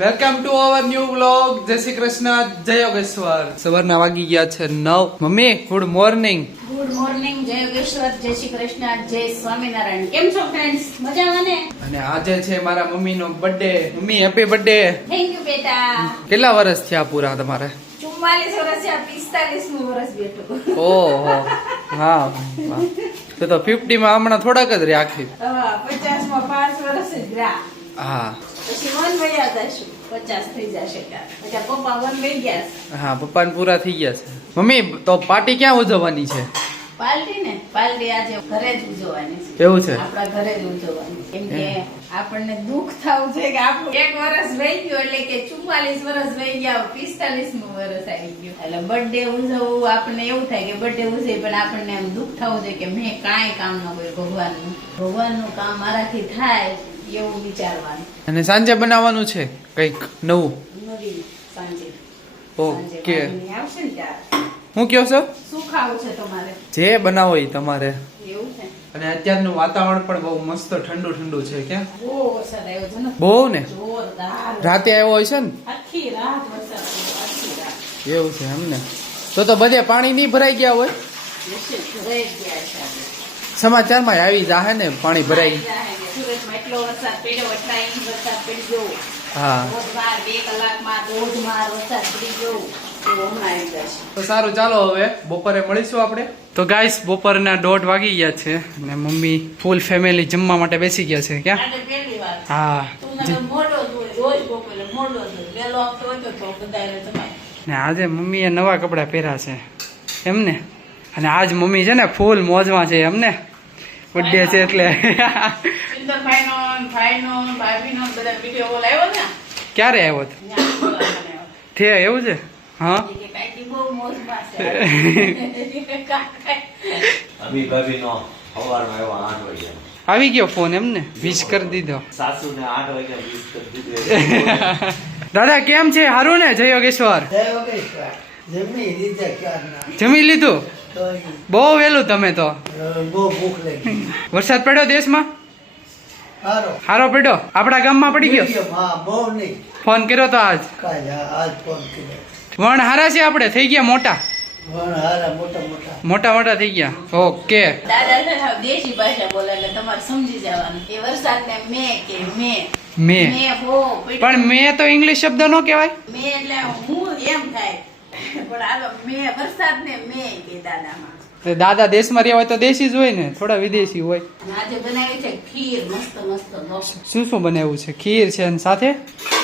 Welcome to our new blog Jai Shri Krishna. જય યોગેશ્વર. સવારના વાગી ગયા છે નવ. Mummy good morning good morning Jai Yogeshwar. Jai Shri Krishna. જય સ્વામિનારાયણ. કેમ છો ફ્રેન્ડ્સ મજામાં ને? અને આજે છે મારા મમ્મીનો birthday mummy happy birthday thank you બેટા. કેટલા વર્ષ થયા પૂરા તમારે? ચુમ્માલીસ વર્ષ થયા પિસ્તાલીસનું વર્ષ બેઠું ઓહો. હા. તો તો 50 માં હમણાં થોડાક જ રાખી પચાસમાં પાંચ વર્ષ જ રહ્યા. હા. પછી વન વયા જશું પચાસ થઈ જશે પછી પપ્પા વન વહી ગયા છે. હા પપ્પાને પૂરા થઈ ગયા છે. મમ્મી તો પાર્ટી ક્યાં ઉજવવાની છે? પાર્ટી ને? પાર્ટી આજે ઘરે જ ઉજવવાની છે. એવું છે? આપણા ઘરે જ ઉજવવાની. કેમ કે આપણને દુઃખ થવું છે કે આપણું એક વર્ષ વહી ગયું એટલે કે ચુમ્માલીસ વર્ષ વહી ગયા પિસ્તાલીસનું વર્ષ આવી ગયું. એટલે બર્થડે ઉજવવું આપણને એવું થાય કે બર્થડે ઉજવે પણ આપણને એમ દુઃખ થવું છે કે મેં કાંઈ કામ ન કર્યું ભગવાનનું. ભગવાનનું કામ મારાથી થાય. એવું વિચારવાનું. અને સાંજે બનાવવાનું છે કંઈક નવું? સાંજે. સાંજે ઓકે આવશે ને ત્યારે. હું કયો છો? શું ખાવું છે તમારે? જે બનાવો એ તમારે. એવું છે? અને અત્યારનું વાતાવરણ પણ બહુ મસ્ત ઠંડુ ઠંડુ છે ક્યાં? બહુ વરસાદ આવ્યો છે ને? બહુ ને? જોરદાર. રાતે આવ્યો હોય છે ને? આખી રાત વરસાદ આખી રાત. એવું છે એમ ને. તો તો બધે પાણી નહીં ભરાઈ ગયા હોય? ગયા છે. સમાચારમાં આવી જાહે ને પાણી ભરાઈ હા. તો સારું ચાલો હવે બપોરે મળીશું આપણે. તો ગાઈસ બપોરના દોઢ વાગી ગયા છે અને મમ્મી ફૂલ ફેમિલી જમવા માટે બેસી ગયા છે ક્યાં? હા. ને આજે મમ્મીએ નવા કપડાં પહેર્યા છે. એમ ને અને આજ મમ્મી છે ને ફૂલ મોજમાં છે એમને. બર્થડે છે એટલે. ક્યારે આવ્યો હતો. થે એવું છે? હા? આવી ગયો ફોન એમને? વિશ કરી દીધો. સાસુ ને આઠ વાગ્યા વીસ કરી દીધું. દાદા કેમ છે? હારું ને જય યોગેશ્વર. જય યોગેશ્વર. જમી લીધા? બહુ વહેલું તમે તો. બહુ ભૂખ લાગી. વરસાદ પડ્યો દેશમાં? હારો. પડ્યો? આપણા ગામમાં પડી ગયો? હા બહુ નહીં. ફોન કર્યો તો આજ? આજ ફોન કર્યો. વણ હારા છે આપણે? થઈ ગયા મોટા? મોટા મોટા. મોટા મોટા થઈ ગયા. ઓકે. દાદા દેશી ભાષા બોલે એટલે તમારે સમજી જવાનું એ વરસાદને મેં કે મેં. મેં. મેં પણ મેં તો ઇંગ્લિશ શબ્દ નો કહેવાય. મેં એટલે હું એમ થાય. દાદા દેશમાં રહ્યા હોય તો દેશી જ હોય ને થોડા વિદેશી હોય. શું શું બનાવ્યું છે? ખીર છે અને સાથે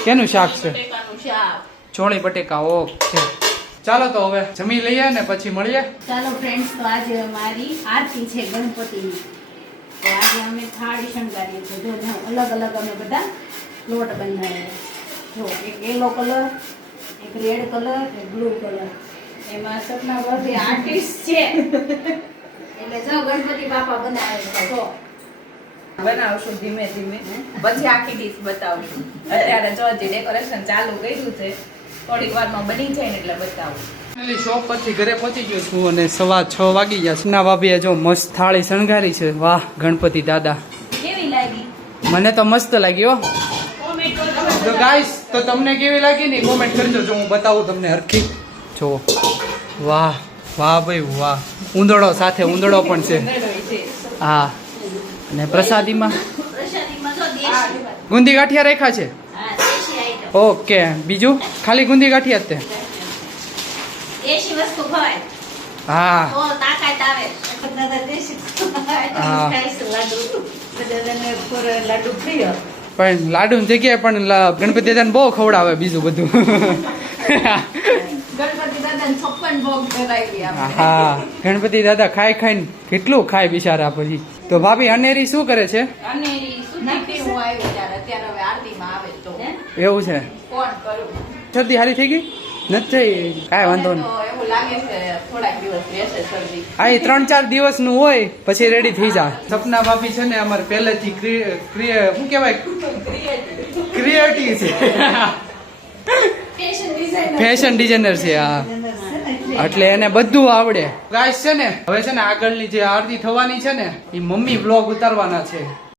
કેનું શાક છે? ચોળી બટેકા ઓકે. ચાલો તો હવે જમી લઈએ ને પછી મળીએ. ચાલો ફ્રેન્ડ્સ તો આજે મારી આરતી છે ગણપતિની. તો આજે અમે થાળી શણગારીએ છીએ. જો અલગ અલગ અમે બધા લોટ બંધાવ્યા જો એક યલો કલર એક રેડ કલર એક બ્લુ કલર એમાં સપના બધી આર્ટિસ્ટ છે. એટલે જો ગણપતિ બાપા બનાવે છે જો. બનાવશું ધીમે ધીમે. પછી આખી ડીશ બતાવશું. અત્યારે જો હજી ડેકોરેશન ચાલુ કર્યું છે થોડીક વારમાં બની જાય ને એટલે બતાવું. શોપ પરથી ઘરે પહોંચી ગયો છું અને સવા છ વાગી ગયા સુના ના ભાભીએ જો મસ્ત થાળી શણગારી છે. વાહ ગણપતિ દાદા. કેવી લાગી? મને તો મસ્ત લાગ્યો તો ગાઈસ તો તમને કેવી લાગી ને? કોમેન્ટ કરજો, જો હું બતાવું તમને હરખી. જો, વાહ વાહ ભાઈ, વાહ. ઉંદડો સાથે ઉંદડો પણ છે. હા. અને પ્રસાદીમાં? ગુંદી ગાંઠિયા રેખા છે? ઓકે, બીજું? ખાલી ગુંદી ગાંઠિયા તે? હા. હા. લાડુ પણ લાડુ જગ્યાએ પણ લા- ગણપતિ દાદાને બહુ ખવડાવે બીજું બધું. હા ગણપતિ દાદા ખાઈ ખાઈને કેટલું ખાય બિચારા પછી. તો ભાભી અનેરી શું કરે છે? એવું છે? કોણ કરું? હારી થઈ ગઈ? નથી કાંઈ વાંધો નહીં. તો એવું લાગે છે થોડાક દિવસ રહેશે હા એ ત્રણ ચાર દિવસનું હોય પછી રેડી થઈ જાય. સપના ભાભી છે ને અમારે પહેલેથી ક્રિ- શું કહેવાય? ક્રિએટિવ છે. ફેશન ડિઝાઇનર છે હા. એટલે એને બધું આવડે. ગાઈસ છે ને હવે છે ને આગળની જે આરતી થવાની છે ને એ મમ્મી બ્લોગ ઉતારવાના છે.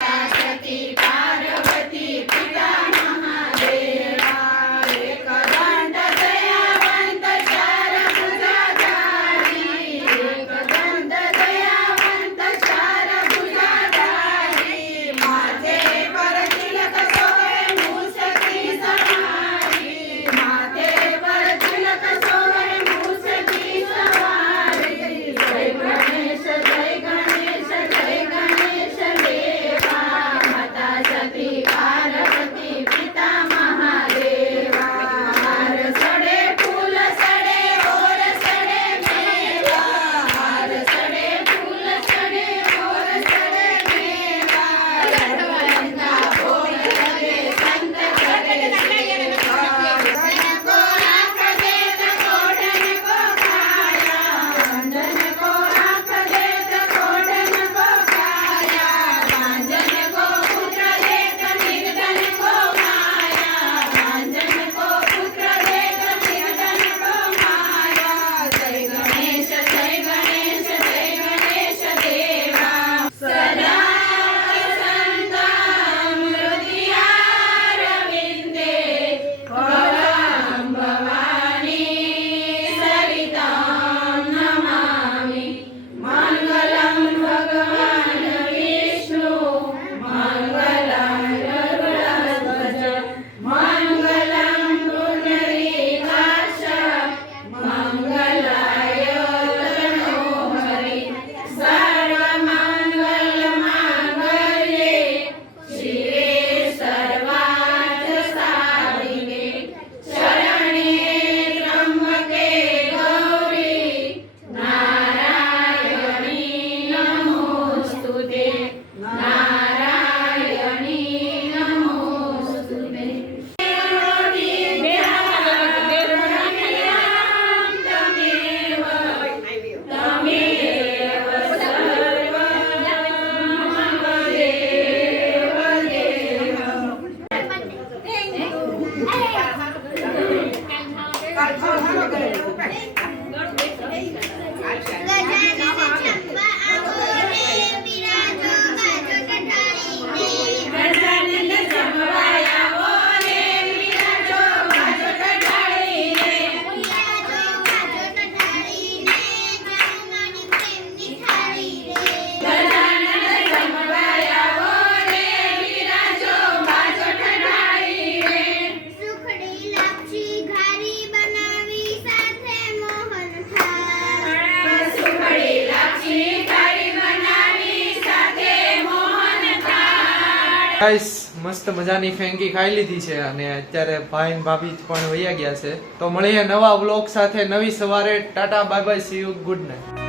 ગાઈસ મસ્ત મજાની ફેંકી ખાઈ લીધી છે અને અત્યારે ભાઈ ભાભી પણ વૈયા ગયા છે. તો મળીએ નવા વ્લોગ સાથે નવી સવારે. Tata bye bye see you good night